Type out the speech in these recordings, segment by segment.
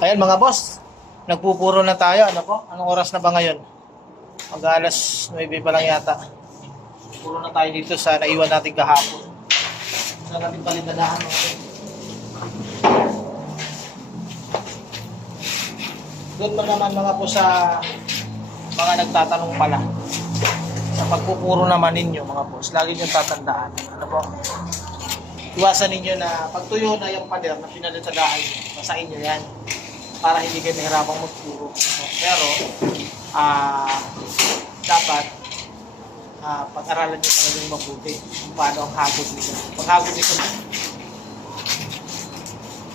Ayan mga boss, nagpupuro na tayo. Ano po? Anong oras na ba ngayon? Mag-alas 9 pa lang yata. Puro na tayo dito sa naiwan natin kahapon. Sa natin palintadahan. Doon pa naman mga po sa mga nagtatanong pala. Sa pagpupuro naman ninyo mga boss, lagi nyo tatandaan. Ano po? Iwasan ninyo na pagtuyo na yung pader na pinalitadahan nyo, sa inyo yan. Para hindi kayo nahirapang magpuro. Pero, dapat pag-aralan nyo talagang mabuti kung paano ang hagod nito. Paghagod nito,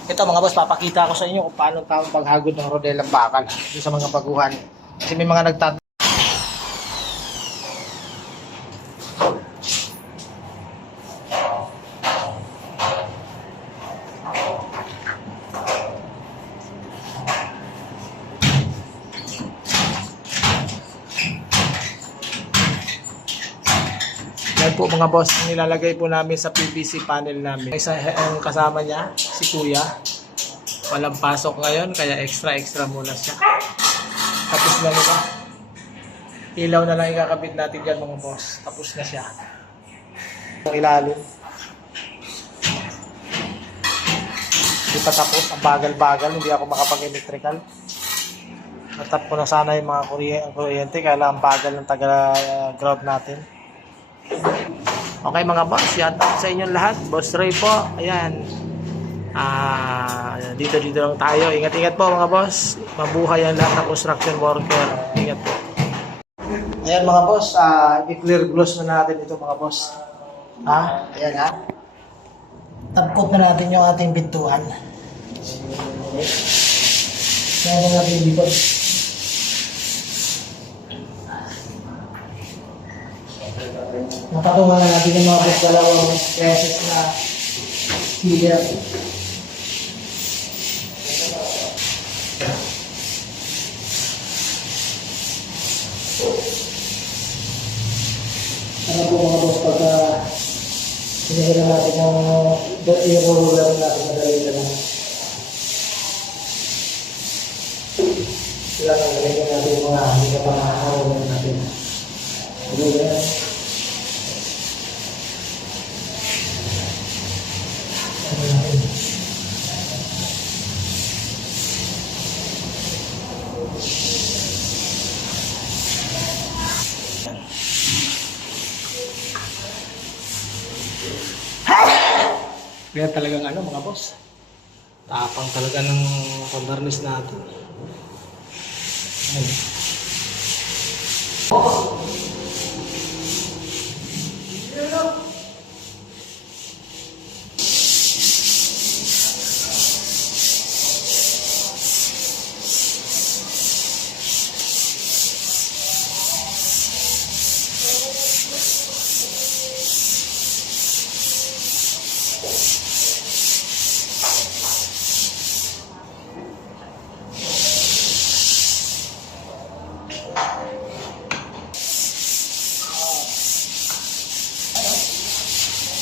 ito mga boss, papakita ko sa inyo kung paano tawag paghagod ng rodelang bakal sa mga baguhan. Kasi may mga nagtatanong. Yan po mga boss, ang nilalagay po namin sa PVC panel namin. Isa ang kasama niya, si Kuya. Walang pasok ngayon, kaya extra muna siya. Tapos na nila. Ilaw na lang ikakabit natin dyan mga boss. Tapos na siya. Ang ilalim. Hindi pa tapos, ang bagal-bagal, hindi ako makapag-electrical. Natap ko na sana yung mga kuryente, kaya lang ang bagal ng taga-ground natin. Okay mga boss, yan sa inyong lahat. Boss Ray po, ayan. Dito lang tayo. Ingat-ingat po mga boss. Mabuhay ang lahat ng construction worker. Ingat po. Ayan mga boss, i-clear gloss na natin ito mga boss. Ayan ha. Tapkot na natin yung ating pintuan. Ayan na natin yung likod. Napatungan na natin yung mga dalawang beses na sealer. Ano po mga boss, pagka sinigila natin yung roller natin, madali na lang. Sila na galing natin yung mga hindi ka pa makakaroon natin. Madali na. Kaya talagang mga boss, tapang talaga ng pambarnis natin. Ayan.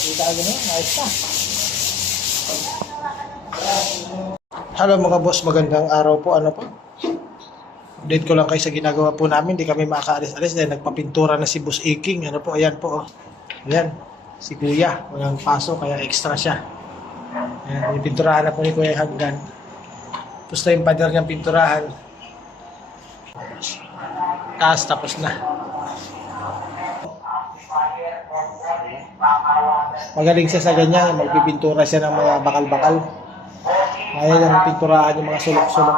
Kita agad na, ayos na. Hello mga boss, magandang araw po. Ano po? Update ko lang kayo sa ginagawa po namin. Hindi kami makaalis-alis dahil nagpapintura na si Boss Iking. Ano po, ayan po. Oh. Ayan, si Kuya. Walang paso, kaya extra siya. Ayan, pinturahan na po ni Kuya hanggan. Tapos na yung pader niyang pinturahan. Tapos na. Magaling siya sa ganyan, magpipintura siya ng mga bakal-bakal. Ayaw lang pinturahan yung mga sulok-sulok.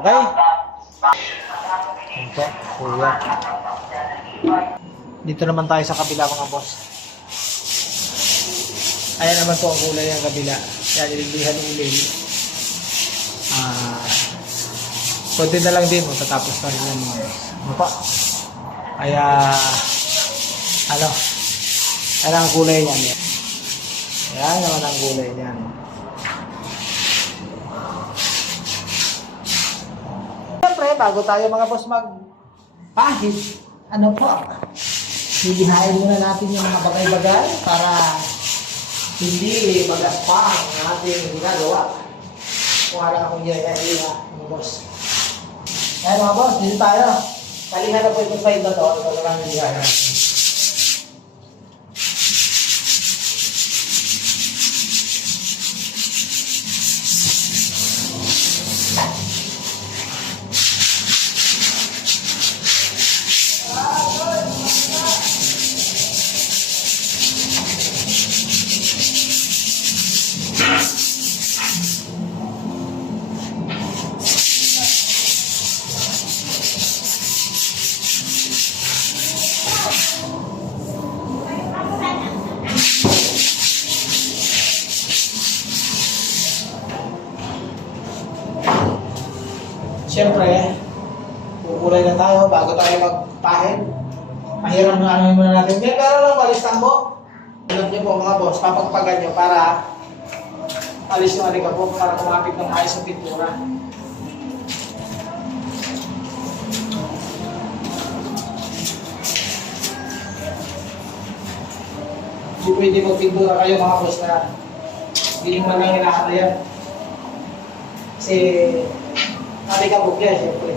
Okay? Ito, Kuya. Dito naman tayo sa kabila mga boss. Ayan naman po ang kulay ng kabila. Yan, ililihan ulay. Konti na lang din, matatapos na rin yan mga boss. Ano pa? Kaya ano ang kulay niyan? Ayan naman ang kulay niyan. Siyempre, bago tayo mga boss magpahid, hihihain muna natin yung mga bagay-bagay para hindi magaspang ang ating ginagawa. Kuha lang akong yaya, mga boss. Ayan mga boss, dito tayo. Kalihan na po itong side na to. Ito na lang yung yaya. Siyempre, kukulay na tayo bago tayo magpahid. Pahiram na ano muna natin. May pero lang balistan mo. Alam niyo po mga boss, papagpagan nyo para alis yung alikabok para kumapit ng ayos ng pintura. Hindi pwede magpintura kayo mga boss na hindi mo lang hinahalo yan. Kasi alikabok yan, siyempre.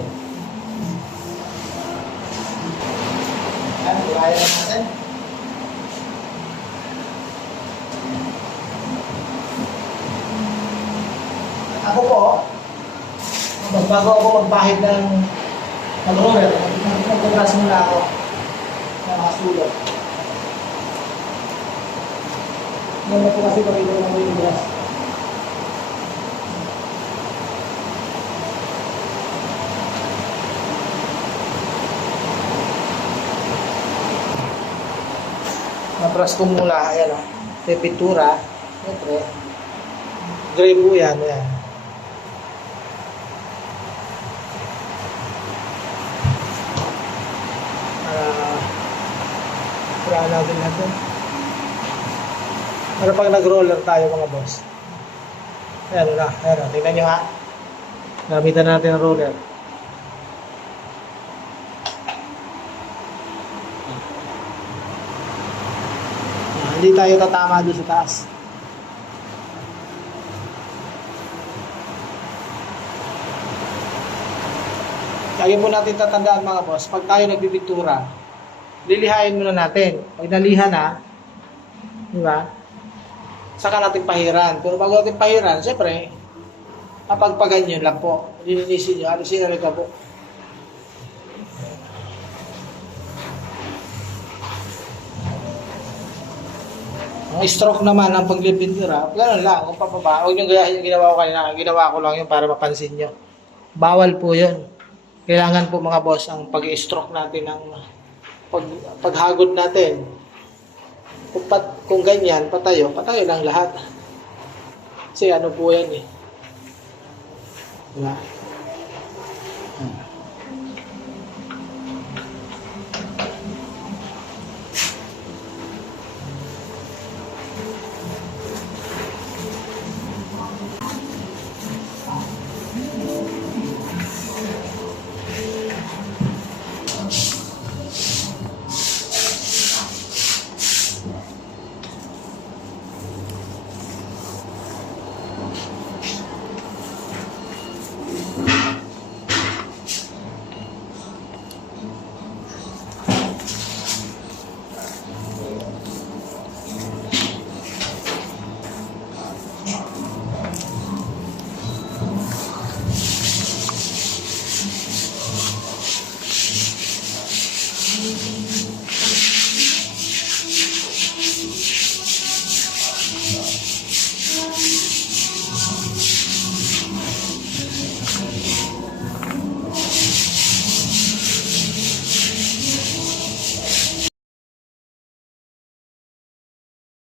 Yan, kaya na natin. Ako po, bago ako magpahid ng roller, magpapagras muna ako ng mga sulot. Ngayon na po kasi pag-ito ng wheelgrass. Napras ko mula, ayan o, pintura, siyempre, gray po yan, ayan. Puraan natin. Pero pag nag-roller tayo mga boss, ayan na, tingnan nyo ha. Gamitan natin ang roller. Hindi tayo tatama doon sa taas. Lagi po natin tatandaan mga boss, pag tayo nagbibintura, lilihain muna natin. Pag naliha na, di ba? Saka natin pahiran. Pero bago natin pahiran, siyempre, kapag ganyan lang po, lilinisin nyo, alisin na rin ka po. Ang stroke naman ng paglipintura, gano'n lang, kung papaba. Huwag nyo gayahin yung ginawa ko kanina. Ginawa ko lang yun para mapansin nyo. Bawal po yun. Kailangan po mga boss ang pag-i-stroke natin ng paghagod natin. Kung ganyan, patayo lang lahat. Kasi ano po yan eh. Diba?